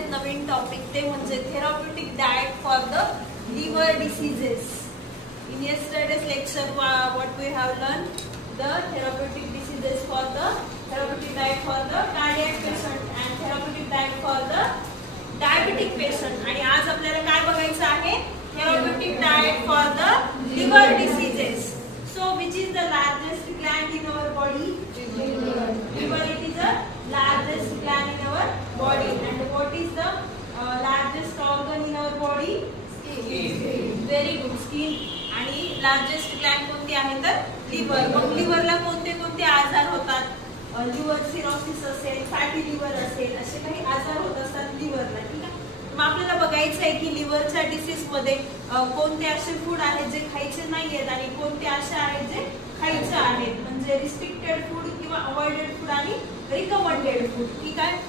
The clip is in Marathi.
आहेत नवीन टॉपिक ते म्हणजे therapeutic diet for the liver diseases. In yesterday's lecture, what we have learned, the therapeutic diseases for the therapeutic diet for the cardiac patient and therapeutic diet for the diabetic patient. आणि आज आपल्याला काय बघायचं आहे? Therapeutic diet for the liver diseases. So, which is the largest gland in our body? Liver. It is the largest gland in our body. And what is the largest organ in our body? Skin. Very good. Skin. आणि लार्जेस्ट ग्लँड कोणती आहे तर लिव्हर. मग लिव्हरला कोणते कोणते आजार होतात? लिव्हर सिरोसिस असेल, फॅटी लिव्हर असेल, असे काही आजार होत असतात लिव्हरला. ठीक आहे. मग आपल्याला बघायचं आहे की लिव्हरच्या डिसीज मध्ये कोणते असे फूड आहेत जे खायचे नाहीयेत आणि कोणते असे आहेत जे खायचे आहेत. म्हणजे रिस्ट्रिक्टेड फूड किंवा अवॉइडेड फूड आणि रिकमेंडेड फूड. ठीक आहे.